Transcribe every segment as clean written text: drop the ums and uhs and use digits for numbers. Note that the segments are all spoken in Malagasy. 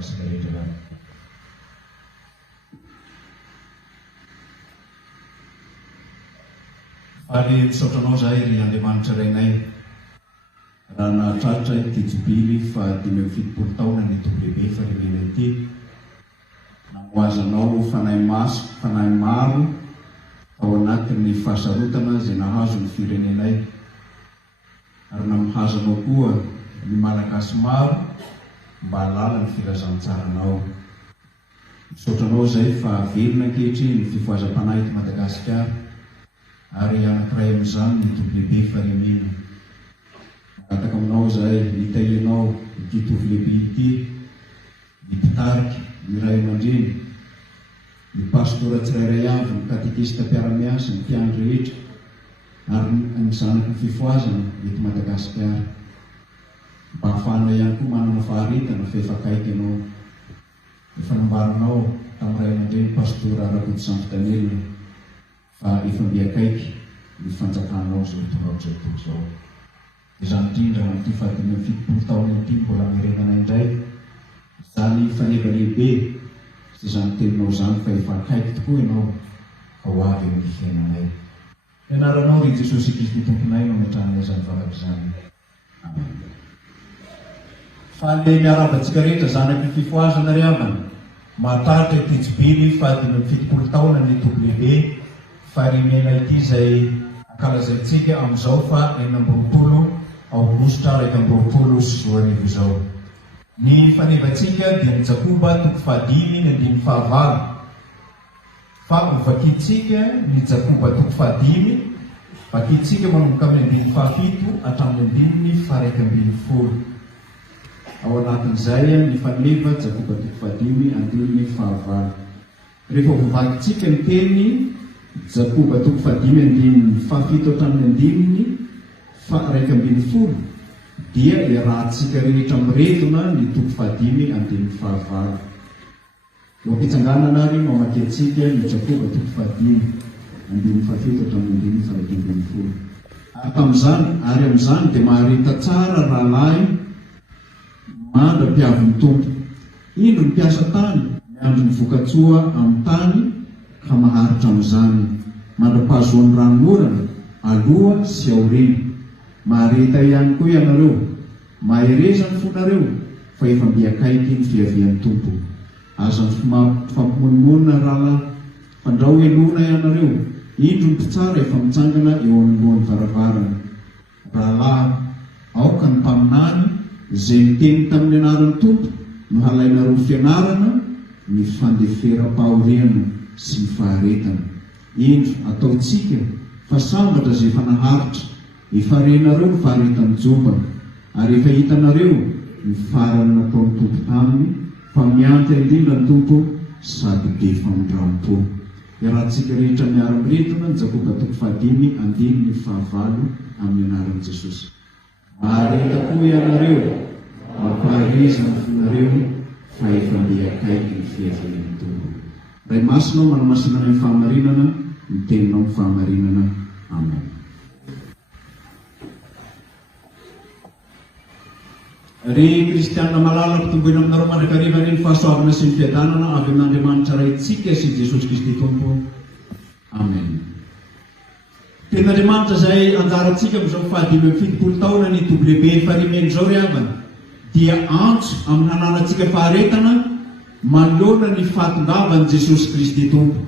isika rehetra. Faly misaotranao zahay ry Andriamanitra rainay. Raha nahatratra ity jobily fa 570 taona ny toby lehibe farimena ity, namoazanao fanahy maso, fanahy maro ao anatin'ny fahasarotana izay nahazo ny firenenay, ary namihazanao koa ny malagasy maro mba halala ny filazantsaranao. Misaotranao zay fa velona ankehitriny ny fivoazam-panahy eto Madagasikara, ary anankiray amin'izany ny toby lehibe farimena. Magataka aminao zahay nitahinao ity toby lehibe ity, ny mpitarika, ny ray aman-dreny, ny pastora tsirairay avy, ny katekista mpiara-miasa, ny mpiandry rehetra, ary ny zanaky ny fifoazana eto Madagasikara. Mba hahafahanao ihany koa manana faharetana fa efa akaiky ianao. Efa nambaranao tamin'ny ray aman-dreny pastora Rakotosanto Daniel fa efa mbiakaiky ny fanjakanao zao tongaotra tokoa zao. Izany indrindra amin'ity 570 taona ity mbola mirenana indray, izany faneva lehibe sy izany teninao izany fa efa akaiky tokoa ianao ka ho avy amin'ny fiainanay. Ianaranao ry Jesosy Kristy Tomponay mametrahana izany vavaka izany. Amen. Faly miarabantsika rehetra zanaky ny fifoazana ry amana, mahatratra ity jobily 570 taona ny toby lehibe farimena ity izay ankalazaintsika amin'izao fa 20 Aogositra 2020 sy 2020 izao. Ny fanevantsika dia ny Jakoba 5:5. Fa vakitsika ny Jakoba 5:5, vakitsika manomboka amin'ny 7 hatramin'ny 1:10. Ao anatin'izay ny faneva Jakoba 5:5. Rehefa vakitsika ny teny Jakoba 5:5 hatramin'ny 1:10, dia iarahantsika rehetra miretona ny 5:5. Mapitsanganana ary mamaky antsika ny Jakoba 5:5 hatramin'ny 1:10. Tamin'izany ary amin'izany dia maharita tsara rahalahy mandra mpiavy ny tompo. Indro ny mpiasa tany, miandro ny vokatsoa amin'ny tany ka maharitra amin'izany. Mandra-pahazoan'ny ranomorana aloha sy aoriana. Maharita ihany koa ianareo, mahereza ny fonareo fa efa mbiakaiky ny fiavian'ny tompo. Aza mifampimonimona rahalahy, fandrao elona ianareo, indro ny mpitsara efa mitsangana eo anoloan'ny varavarana. Rahalahy, aoka ny mpaminany izay miteny tamin'ny anaran'ny tompo no halainareo fianarana ny fandeferam-pahoriana sy ny faharetana. Indro ataotsika fa sambatra izay efa naharitra, efa renareo ny faharetan'ny joba, ary efa hitanareo ny farany nataon'ny tompo taminy, fa mianty indrindra ny tompo sady be famindrampo. Iarahantsika rehetra miara-miretona ny Jakoba 5:5 amin'ny anaran'i Jesosy. Mahareta koa ianareo, mampahariza ny fonareo fa efa mbiakaiky ny fiavian'ny tompo. Ray masinao manamasinana ny fahamarinana, ny teninao ny fahamarinana. Amen. Ry kristianina malalaka tomboina aminareo mandrakariva ny fahasoavana sy ny fiadanana avy amin'Andriamanitra raintsika sy Jesosy Kristy Tompo. Amen. Ten'Andriamanitra izay anjarantsika amin'izao 570 taona ny toby lehibe farimena izao ry havana, dia antso amin'ny hananantsika faharetana manoloana ny fahatongavan'i Jesosy Kristy Tompo.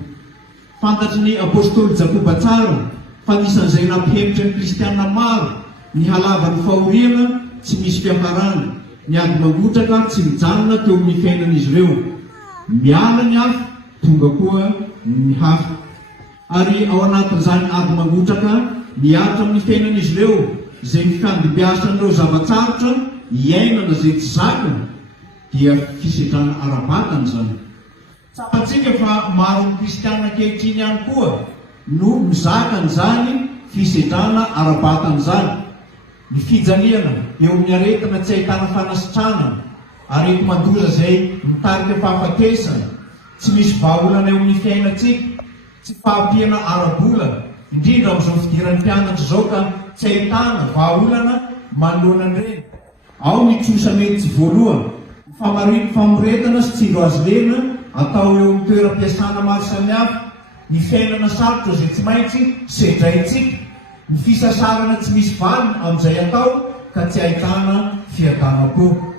Fantatry ny apôstôly Jakoba tsara fa nisan'izay nampihevitra ny kristianina maro ny halavan'ny fahoriana tsy misy fiafarana, ny ady mangotraka tsy mijanona teo amin'ny fiainan'izy ireo. Miala ny hafa, tonga koa ny hafa. Ary ao anatin'izany ady mangotraka miatra amin'ny fiainan'izy ireo, izay mifandibiasan'ireo zavatsarotra iainana izay tsy zakana, dia fisedrana ara-batana izany. Tsapantsika fa maro ny kristianina ankehitriny ihany koa no mizaka an'izany fisedrana ara-batana izany. Ny fijaliana eo amin'ny aretina tsy ahitana fanasitrana, arety mandoza izay mitarika fahafatesana, tsy misy vahaolana eo amin'ny fiainantsika, tsy fahampiana ara-bola, indrindra amin'izao fidiran'ny mpianatra izao ka tsy ahitana vahaolana manoloana an'ireny. Ao ny tsosa mety tsy voalohany, famoretana sy tsiro azy lena atao eo amin'ny toeram-piasana maro samihafa, ny fiainana sarotra izay tsy maintsy sedraintsika, ny fisasarana tsy misy valiny amin'izay atao ka tsy ahitana fiadanako.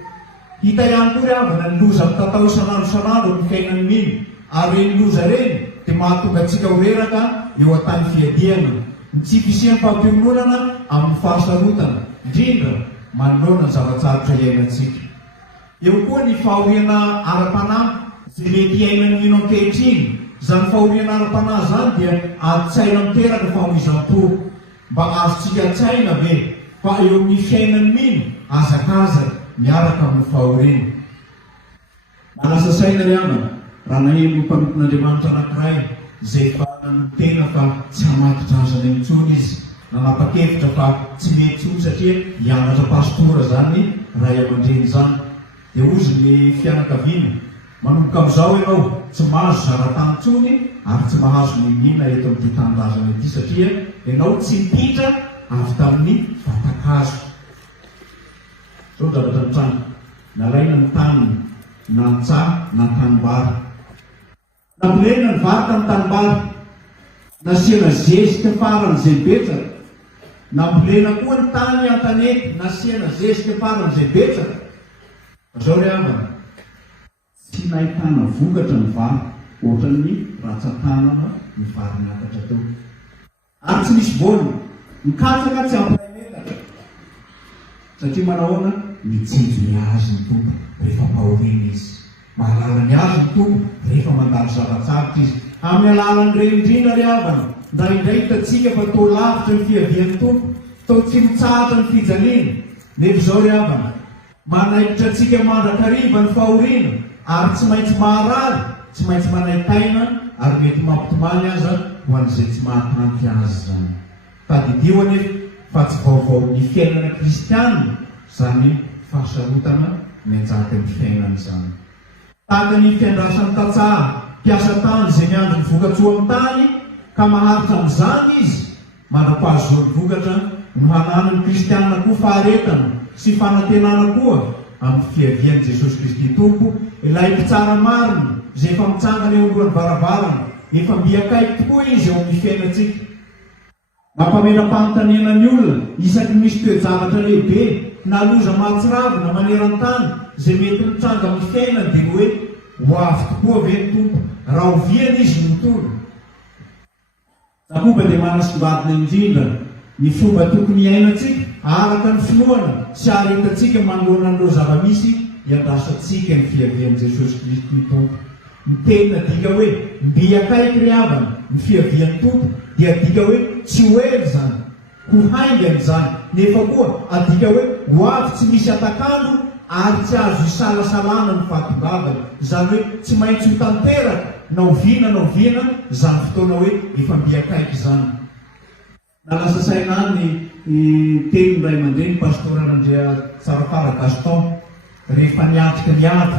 Hita ihany koa ry havana ny loza mitatao isan'andro amin'ny fiainany mino, ary reny loza reny dia mahatonga antsika ho reraka eo an-tany fiadiana. Ny tsy fisian'ny fampiononana amin'ny fahasarotana, indrindra manoloana ny zavatsarotra iainantsika. Eo koa ny fahoriana ara-panahy izay mety iainany mino ankehitriny. Izany fahoriana ara-panahy izany dia atsaina miteraka famoizam-po. Mba azontsika atsaina ve fa eo amin'ny fiainany mino azakazaka miaraka amin'ny fahoriana. Manasa saina ry havana raha naheno mpanompon'Andriamanitra anankiray izay fa tena fa tsy hamakitra azany intsony izy, nanapa-kevitra fa tsy mety intsony satria hianatra pastora zany ray aman-dreny zany. Dia ozy ny fianakaviana, manomboka amin'izao ianao tsy mahazo zara-tany intsony ary tsy mahazo ny mihina eto amin'ity tanindrazana ity satria ianao tsy mipitra avy tamin'ny vatakazo. Zao zavatra mitrano, nalaina ny taniny na ny tsaha na ny tanimbary. Nambolena ny varoka ny tanimbary, nasiana zezika faran'izay betsaka. Nambolena koa ny tany an-tanety, nasiana zezika faran'izay betsaka. Zao ry havana, tsy nahitana vokatra ny vary ohatran'ny ratsan-tanana ny vary miakatra teo. Ary tsy misy voany, mikatsaka tsy ampiray metatra. Satria manahoana? Mijinjo ny azy ny tompo rehefa mpahoriana izy. Mahalala ny azy ny tompo rehefa mandalo zavatsarotra izy. Amin'ny alalan'ny rendrina ry havana, indraindray hitantsika fa tao lavitra ny fiavian'ny tompo, tao tsy mitsahatra ny fijaliana. Nefa izao ry havana, manaikitra antsika mandrakariva ny fahoriana, ary tsy maintsy maharary, tsy maintsy manaitaina, ary mety mampitomany aza ho an'izay tsy mahatanty azy zany. Tadidio anefa fa tsy vaovao ny fiainana kristianina zany fahasarotana mianjaka ny fiainana zany. Tahaka ny fiandrasan'ny tantsaha mpiasa tany izay miandry ny vokatsoa amin'ny tany ka maharitra amin'izany izy manam-pahazoa ny vokatra no hananany kristianina koa faharetana sy fanantenana koa amin'ny fiavian'i Jesosy Kristy Tompo. Ilay mpitsara marina izay efa mitsangana eo alohan'ny varavarana, efa mbiakaiky tokoa izy eo amin'ny fiainantsika. Mampamena-panontaniana ny olona isaky misy toe-javatra lehibe na loza mahatsiravina maneran-tany izay mety mitranga amin'ny fiainana dia hoe ho avy tokoa ve ny tompo raha oviana izy no tona. Jakoba dia manasongadina indrindra ny fomba tokony iainantsika araka ny finoana sy aretantsika manoloana an'ireo zava-misy hiandrasantsika ny fiavian'i Jesosy Kristy Tompo. Ny tena dika hoe mbiakaiky ry havana ny fiavian'ny tompo dia adika hoe tsy hoely zany, ho haingany zany, nefa koa adika hoe ho avy tsy misy atakandro ary tsy azo isalasalana ny fahatongavana. Zany hoe tsy maintsy ho tanteraka na oviana zany fotoana hoe efa mbiakaiky zany. Nalasa saina any teny ray aman-dreny pastor Andrea Tsarafara Gaston rehefa niatrika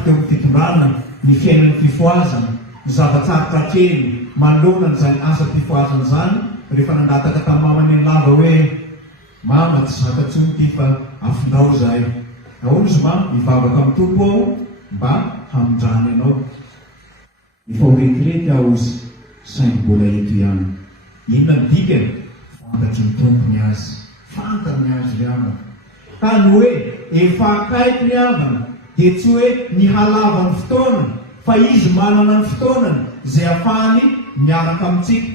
teo amin'ny fitondrana ny fiainan'ny fifoazana, ny zavatsarotra kely manoloana n'izany asa fifoazana zany, rehefa nangataka tamin'ny mamany ny lava hoe mama tsy zaka tsony ty fa afindao zahay. Ahoana izy mama? Mivavaka amin'ny tompo aho mba hamondrany anao. Efa ho retirety aho izy saingy mbola eto ihany. Inona ny dikany? Fantatry ny tompony azy, fantany azy ry havana. Ka ny hoe efa akaiky ry havana dia tsy hoe ny halava ny fotoana, fa izy manana ny fotoanany izay ahafahany miaraka amintsika.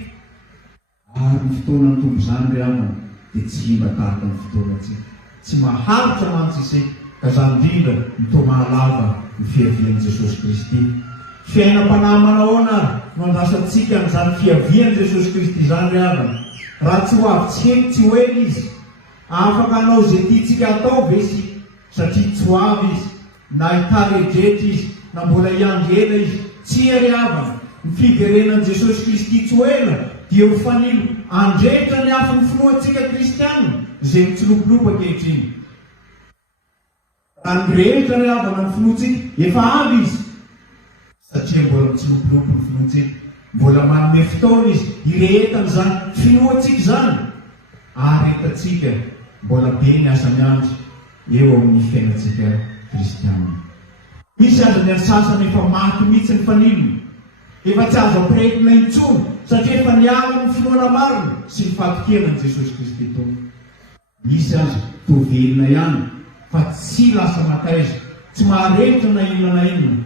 Ary ny fotoanany tompo zany ry havana dia tsy himba tahaka ny fotoanantsika, tsy maharitra mantsy isika. Ka zany indrindra ny toa mahalava ny fiavian'i Jesosy Kristy. Fiainam-panahy manahoana no andrasantsika amin'izany fiavian'i Jesosy Kristy zany ry havana. Raha tsy ho avy tsy hely tsy hoely izy, afaka hanao izay tiantsika atao ve isika, satria tsy ho avy izy, na hitaredretra izy, na mbola hiandry ela izy. Tsy ry havana, ny fiverenan'i Jesosy Kristy tsy ho ela dia ho fanilo andretra ny afon'ny finoantsika kristianina izay mitsilopolopa ankehitriny. Raha ny rehetra ry havana ny finoantsika efa avy izy, satria mbola mitsilopolopa ny finoantsika, mbola manome fotoana izy hirehetana zany finoantsika zany, aretantsika mbola be ny asa miandry eo amin'ny fiainantsika kristianina. Misy aza ny sasany efa maty mihitsy ny fanimony, efa tsy azo ampirehetina intsony satria efa niala ny finoana marina sy ny fatokianan'i Jesosy Kristy tony. Misy aza tovelona ihany fa tsy lasa mataiza, tsy maharehitra na inona na inona.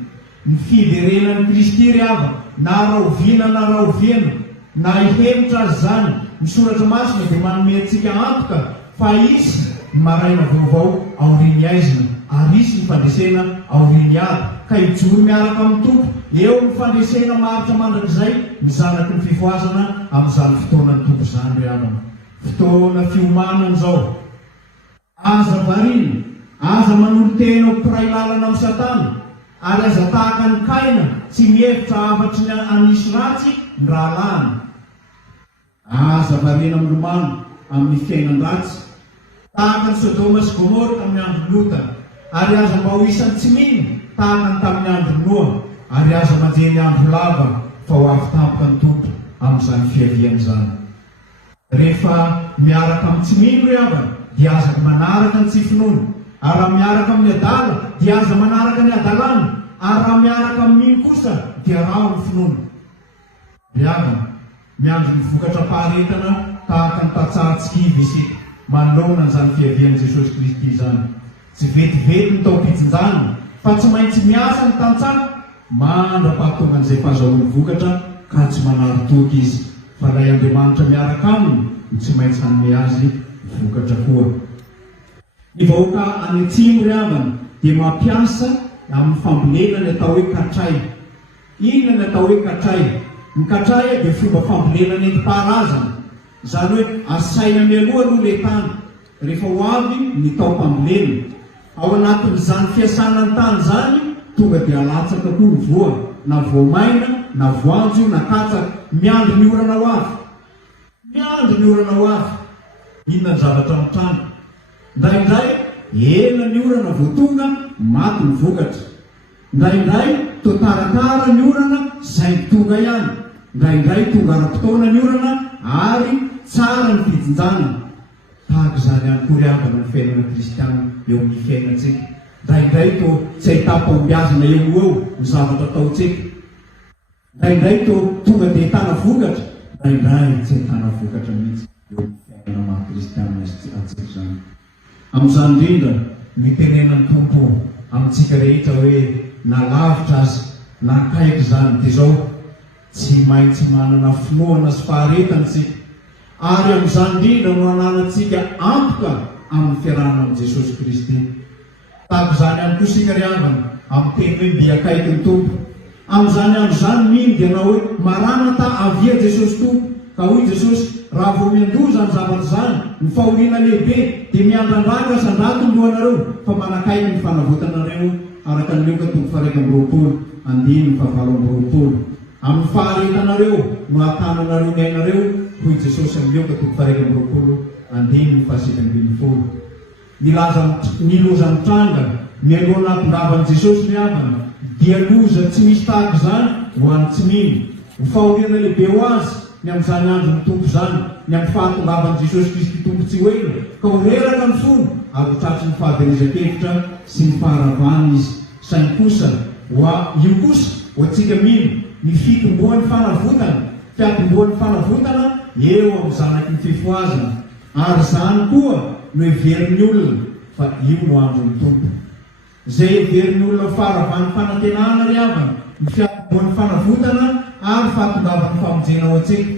Ny fiverenan'i Kristy ry havana, na rahoviana na rahoviana, na ihemitra azy zany, ny soratra masina dia manome antsika antoka fa isy maraina vaovao aoriany aizina, ary isy ny fandresena aoriany ady, ka hijoro miaraka amin'ny Tompo eo ny fandresena maharitra mandrakizay mizanaky ny fifoazana amin'izany fotoana ny Tompo zany ry havana. Fotoana fiomanana zao. Aza variana, aza manolo-tena ho mpiray lalana amin'ny Satana, ary aza tahaka ny Kaina tsy mihevitra afatry ny anisy ratsy ny rahalahiny. Aza variana milomano amin'ny fiainan-dratsy tahaka ny Sodoma sy Gomora tamin'ny andro Lota, ary aza mba ho isan'ny tsy mino tahaka ny tamin'ny andro Noa, ary aza manjeny andro lava fa ho avy tampoka ny Tompo amin'izany fiaviany zany. Rehefa miaraka amin'ny tsy mino ry havana dia aza manaraka ny tsy finoana, ary raha miaraka amin'ny adala dia aza manaraka ny adalana, ary raha miaraka amin'ny mino kosa dia raha ny finoana. Ry havana, miandro ny vokatra paharetana tahaka ny tatsahan-tsikivy isika manoloana n'izany fiavian'i Jesosy Kristy zany. Tsy vetivety ny tao-pitsinjana, fa tsy maintsy miasa ny tantsaha mandra-pahatongan'izay fahazahoany vokatra, ka tsy manary toky izy, fa ilay Andriamanitra miaraka aminy no tsy maintsy hanome azy vokatra koa. Ny vahoaka any atsimo ry havana dia mampiasa amin'ny fambolena ny atao hoe katray. Inona ny atao hoe katray? Ny katray dia fomba fambolena nentim-paharazana, izany hoe asaina mialoha aloha ilay tany, rehefa ho avy ny tao-pambolena. Ao anatin'izany fiasana ny tany zany tonga dia alatsaka koa ny voa, na voamaina, na voanjo, na katsaka, miandry ny orana ho avy. Miandry ny orana ho avy. Inona ny zavatra amin'ny trano? Ndraindray ela ny orana vao tonga, maty ny vokatra. Ndraindray toa taratara ny orana, zay tonga ihany. Ndraindray tonga ara-potoana ny orana, ary tsara ny fijinjana. Tahaka izany ihany koa ry havana ny fiainana kristiana eo amin'ny fiainantsika. Ndraindray toa tsy ahitam-pahombiazana eo ny zavatra ataontsika. Ndraindray toa tonga dia ahitana vokatra, ndraindray tsy ahitana vokatra mihitsy eo amin'ny fiainana maha-kristiana antsika zany. Amin'izany indrindra ny tenenan'ny Tompo amintsika rehetra hoe na lavitra azy na akaiky zany dia zao, tsy maintsy manana finoana sy faharetana isika, ary amin'izany indrindra no ananantsika antoka amin'ny fiarahana amin'i Jesosy Kristy. Tahaka izany ihany koa isika ry havana amin'ny teny hoe mby akaiky ny Tompo. Amin'izany andro zany mino dia nao hoe maranata avia Jesosy Tompo, ka hoy Jesosy raha vao miandoza ny zavatra zany, ny fahoriana lehibe dia miandrandraka sandrato ny lohanareo, fa manakaiky ny fanavotanareo araka ny Luka 2:20-5:20. Amin'ny faharetanareo no atananareo ny ainareo, hoy Jesosy amin'ny Luka 2:20-5:20. Ny loza mitranga mialoha anatin-davan'i Jesosy ry havana dia loza tsy misy tahaka izany ho an'ny tsy mino. Ho fahoriana lehibe ho azy ny amin'izany andro ny Tompo zany, ny amin'ny fahatongavan'i Jesosy Kristy Tompo tsy hoena, ka ho reraka ny fony ary ho tratry ny fahavelezan-kevitra sy ny faharavana izy. Saingy kosa io kosa ho antsika mino ny fitomboan'ny fanavotana, fiatomboan'ny fanavotana eo amin'ny zanaky ny fifoazana, ary zany koa no heverin'ny olona, fa io no andro ny Tompo. Zay heverin'ny olona faravan'ny fanantenana ry havana, ny fiatomboan'ny fanavotana ary fahatongavan'ny famonjena ho antsika.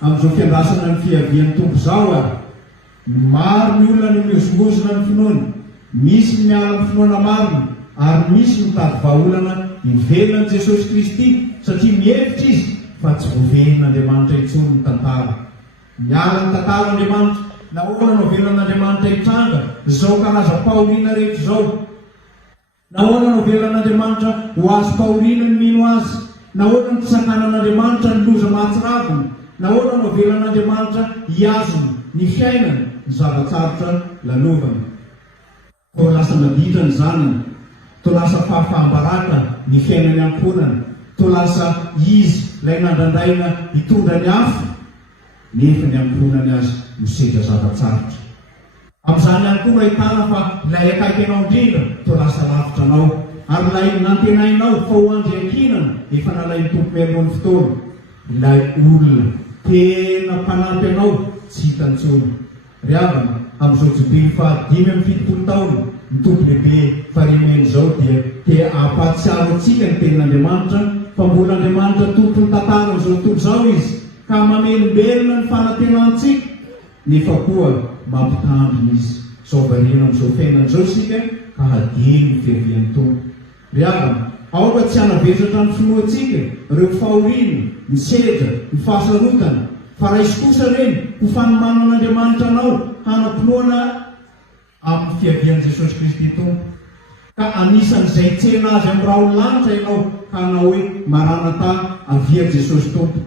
Amin'izao fiandrasana ny fiavian'ny Tompo zao ary maro ny olona no miozongozona ny finoana, misy ny miala amin'ny finoana marina, ary misy mitady vahaolana ivelan'i Jesosy Kristy satria mihevitra izy fa tsy voavenin'Andriamanitra intsony ny tantara. Miala ny tantaran'Andriamanitra, na ahoana no velan'Andriamanitra hitranga zao karaza pahoriana rehetra zao, na ahoana no velan'Andriamanitra ho azo pahoriana ny mino azy, na ahoana ny fisakanan'Andriamanitra ny loza mahatsiravina, na ahoana no velan'Andriamanitra hiazony ny fiainany ny zavatsarotra lalovana. Toa lasa maditra ny zanany, toa lasa fahafahambaraka ny fiainany ankonana, toa lasa izy ilay nandrandraina hitondra ny afo, nefa ny ankonany azy no sedra zavatsarotra. Amin'izany ihany koa ahitana fa ilay akaiky anao indrindra toa lasa lavitra anao, ary ilay nantenainao fa ho andriankinana efa nalainy tompo mialohan'ny fotoana. Ilay olona tena mpanampy anao tsy hitantsony. Ry havana, amin'izao Jobily fahadimy amby 70 taona ny tompo lehibe farimeny izao dia te ampahatsiaro antsika ny tenin'Andriamanitra fa mbola Andriamanitra tompony tantara amin'izao tontolo izao izy ka mamelombelona ny fanantenantsika nefa koa mampitandrina izy. Zao variana amin'izao fiainan'izao isika ka hadiny ny fiavian'ny tompo. Ry havana, aoka tsy hanavesatra ny finoantsika ireo fahoriana, ny sedra, ny fahasarotana, fa raisy kosa reny ho fanomanan'Andriamanitra anao hanampinoana amin'ny fiavian'i Jesosy Kristy tompo. Ka anisan'izay tsena azy amin'ny raha lanitra ianao ka hanao hoe maranatha avia Jesosy tompo.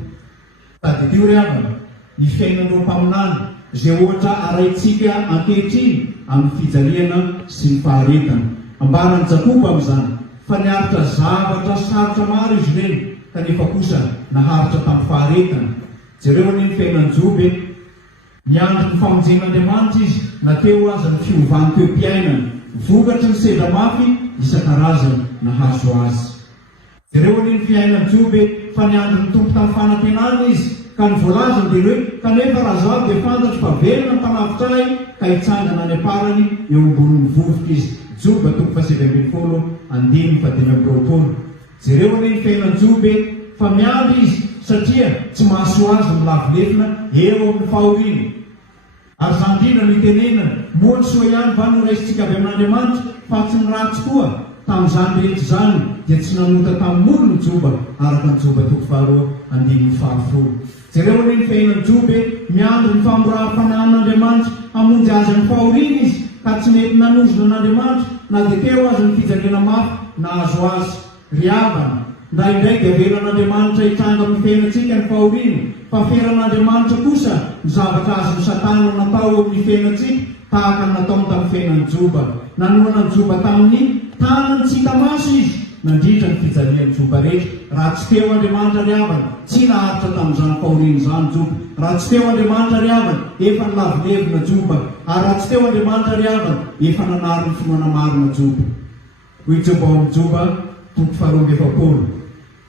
Tadidio ry havana, ny fiainan'ireo mpaminany izay ohatra araitsika ankehitriny amin'ny fijaliana sy ny faharetana. Ambaran'i Jakoba amin'izany fa niaritra zavatra sarotra maro izy ireny kanefa kosa naharitra tamin'ny faharetana. Jereo ny fiainan'i Jobe, niandry ny famonjen'Andriamanitra izy, nateo azy ny fiovany toe-piainana, vokatry ny sedra mafy isan-karazany nahazo azy. Jereo ny fiainan'i Jobe fa niandry ny tompo tamin'ny fanantenana izy ka ny voalazany dia hoe kanefa raha zao dia fantatro fa velona ny mpanavitra ahy ka hitsangana any aparany eo ambonin'ny vovoka izy. Joba 7:20 andiny 20. Jereo ny fiainan'i Jobe fa miandry izy satria tsy mahasoa azy ny lavolefina eo amin'ny fahoriana. Ary zany indrindra no itenenana moa ny soa ihany va no raisitsika avy amin'Andriamanitra fa tsy ny ratsy koa. Tamin'izany rehetra izany dia tsy nanota tamin'ny olo ny Joba araka ny Joba 2:10. Jereo ny fiainan'i Jobe miandry ny famorafanan'Andriamanitra hamonjy azy amin'ny fahoriana izy ka tsy mety nanozona an'Andriamanitra na dia teo azy ny fijaliana mafy nahazo azy. Ry havana, indraindray dia velan'Andriamanitra hitranga amin'ny fiainantsika ny fahoriana fa feran'Andriamanitra kosa ny zavatra azy ny Satana natao amin'ny fiainantsika tahaka ny nataony tamin'ny fiainan'i Joba. Nanoana ny Joba tamin'ny tanany tsy hita maso izy nandritra ny fijalian'i Joba rehetra. Raha tsy teo Andriamanitra ry havana tsy naharitra tamin'izany fahoriana izany Joba. Raha tsy teo Andriamanitra ry havana efa nilavolevina Joba, ary raha tsy teo Andriamanitra ry havana efa nanary ny finoana marina Joba. Hoy Joba ao amin'ny Joba 2:20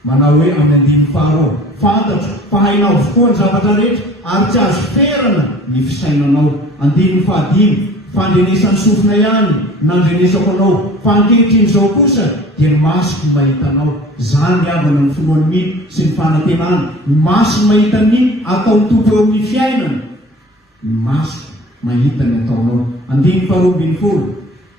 manao hoe amin'ny 5:2 fantatro fa hainao avokoa ny zavatra rehetra ary tsy azo ferana ny fisainanao. 5:5 fandrenesan'ny sofina ihany nandrenesako anao fa ankehitriny izao kosa dia ny masoko mahita anao. Zany ry havana ny finoan'ny mino sy ny fanantenana. Ny maso mahita ny ataon'ny tompo eo amin'ny fiainana, ny masoko mahita ny ataonao. 5:20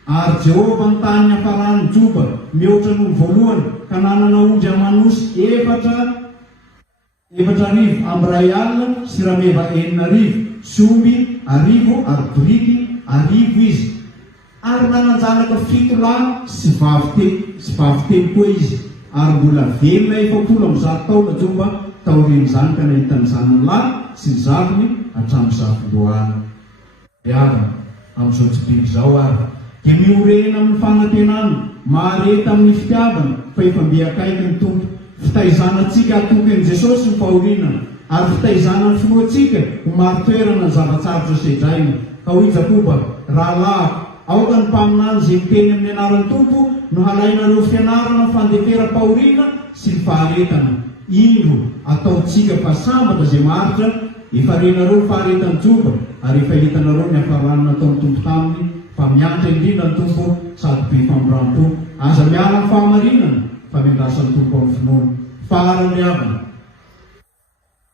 ary Jehova ny tany hafaran'ny Joba mihoatra noho ny voalohany ka nanana ondry amanosy 4,000 amby 1 alina sy rameva 9,000 somby 1,000 ary boriky 1,000 izy. Ary nananjanaka 7 lahy sy vavy telo koa izy. Ary mbola velona 100 taona Joba taorian'izany ka nahitany zanany lahy sy ny zaviny hatramin'ny zafiloana. Ry havana, amin'izao Jobily izao ary dia miorena amin'ny fanantenana, mahareta amin'ny fitiavana fa efa mbiakaiky ny tompo. Fitaizanantsika atokan'i Jesosy ny fahoriana ary fitaizana ny finoantsika ho mari-toerana ny zavatsarotra sedraina. Ka hoy Jakoba, rahalahy, aoka ny mpaminany izay miteny amin'ny anaran'ny tompo no halainareo fianarana fandeferam-pahoriana sy ny faharetana. Indro ataontsika fa sambatra izay maharitra efa renareo ny faharetan'ny Joba ary efa hitanareo ny hafarana nataon'ny tompo taminy fa miantra indrindra ny tompo sady be famindrampo. Aza miala amin'ny fahamarinana fa miandrasan'ny tompo amin'ny finoana. Farany havana,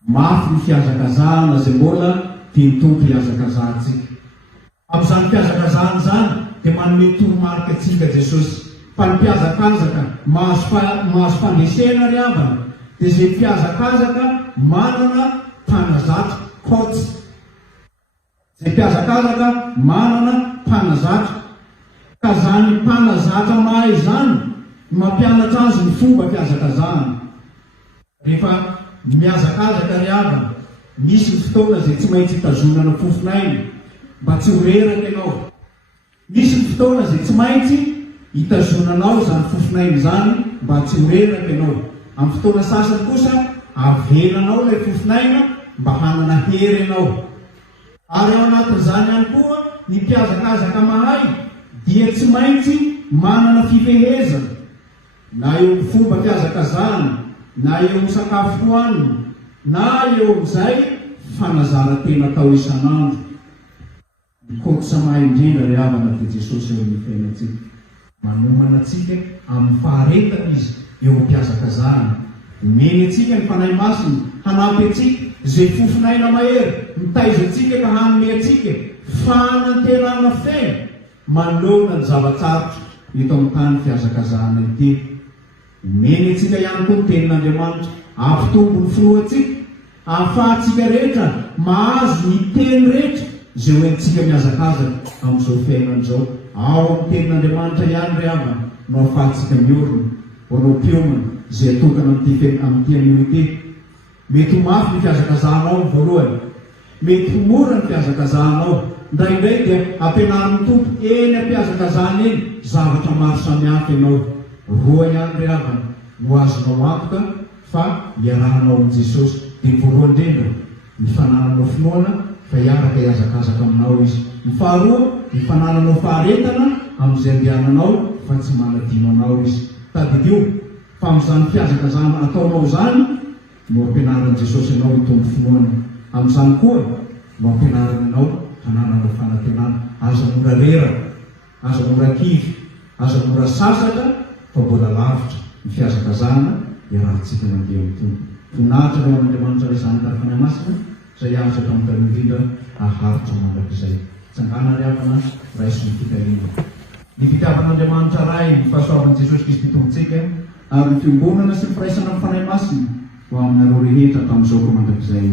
mafy ny fiazakazahana izay mbola tiany tompo hiazakazahantsika. Amin'izany fiazakazahana izany dia manome toromarika antsika Jesosy. Fa ny mpiazakazaka mahazo fandresena ry havana dia izay mpiazakazaka manana mpanazatra kotsy. Izay mpiazakazaka manana mpanazatra. Ka zany mpanazatra mahay zany mampianatra azy ny fomba mpiazakazahana. Rehefa miazakazaka ry havana, misy ny fotoana izay tsy maintsy hitazonana fofinaina mba tsy ho reraka ianao. Misy ny fotoana izay tsy maintsy hitazonanao zany fofinaina zany mba tsy ho reraka ianao. Amin'ny fotoana sasany kosa avelanao ilay fofinaina mba hanana hery ianao. Ary ao anatin'izany ihany koa ny mpiazakazaka mahay dia tsy maintsy manana fifehezana na eo amin'ny fomba fiazakazana, na eo amin'ny sakafo hoanina, na eo amin'izay fanazara-tena atao isan'andro. Mikototra mahay indrindra ry havana dia Jesosy eo amin'ny fiainantsika. Manomana antsika amin'ny faharetana izy eo am-piazakazana. Meny antsika ny fanahy masina, hanampy antsika izay fofinaina mahery, mitaiza antsika ka hanome antsika fanantenana feno manoloana ny zava-tsarotra eto amin'ny tany fiazakazana ity. Meny antsika ihany koa ny tenin'Andriamanitra hampitombo ny filohantsika, ahafahantsika rehetra mahazo ny teny rehetra izay hoentsika miazakazaka amin'izao fiainan'izao. Ao amin'ny tenin'Andriamanitra ihany ry havana no ahafahantsika miorona, onao mpiomana izay atokana amin'ity anio ity. Mety ho mafy ny fiazakazanao ny voalohany, mety ho mora ny fiazakazanao, indraindray dia ampianaran'ny tompo eny am-piazakazana eny zavatra maro samihafa ianao. Roa ihany ry havana no azonao antoka fa iarahanao amin'i Jesosy. Dia ny voalohany indrindra ny fanananao finoana fa hiaraka hiazakazaka aminao izy. Ny faharoa ny fanananao faharetana amin'izay andehananao fa tsy manadino anao izy. Tadidio fa amin'izany fiazakazana ataonao zany no ampianaran'i Jesosy ianao hitombo finoana. Amin'izany koa no ampianarana ianao hanananao fanantenana. Aza mora rera, aza mora kivy, aza mora sasatra, fa mbola lavitra ny fiazakazana iarahantsika mandeha amin'ny tompo. Voninahitra no an'Andriamanitra izany tarifanahy masina izay azo atao amin'ny indrindra aharitra mandrakizay. Tsangana ry havana raisy ny fitaliana. Ny fitiavan'Andriamanitra ray, ny fahasoavan'i Jesosy Kristy tombontsika ary ny fiangonana sy ny firaisana amin'ny fanahy masina ho aminareo rehetra tamin'izao ko mandrakizay.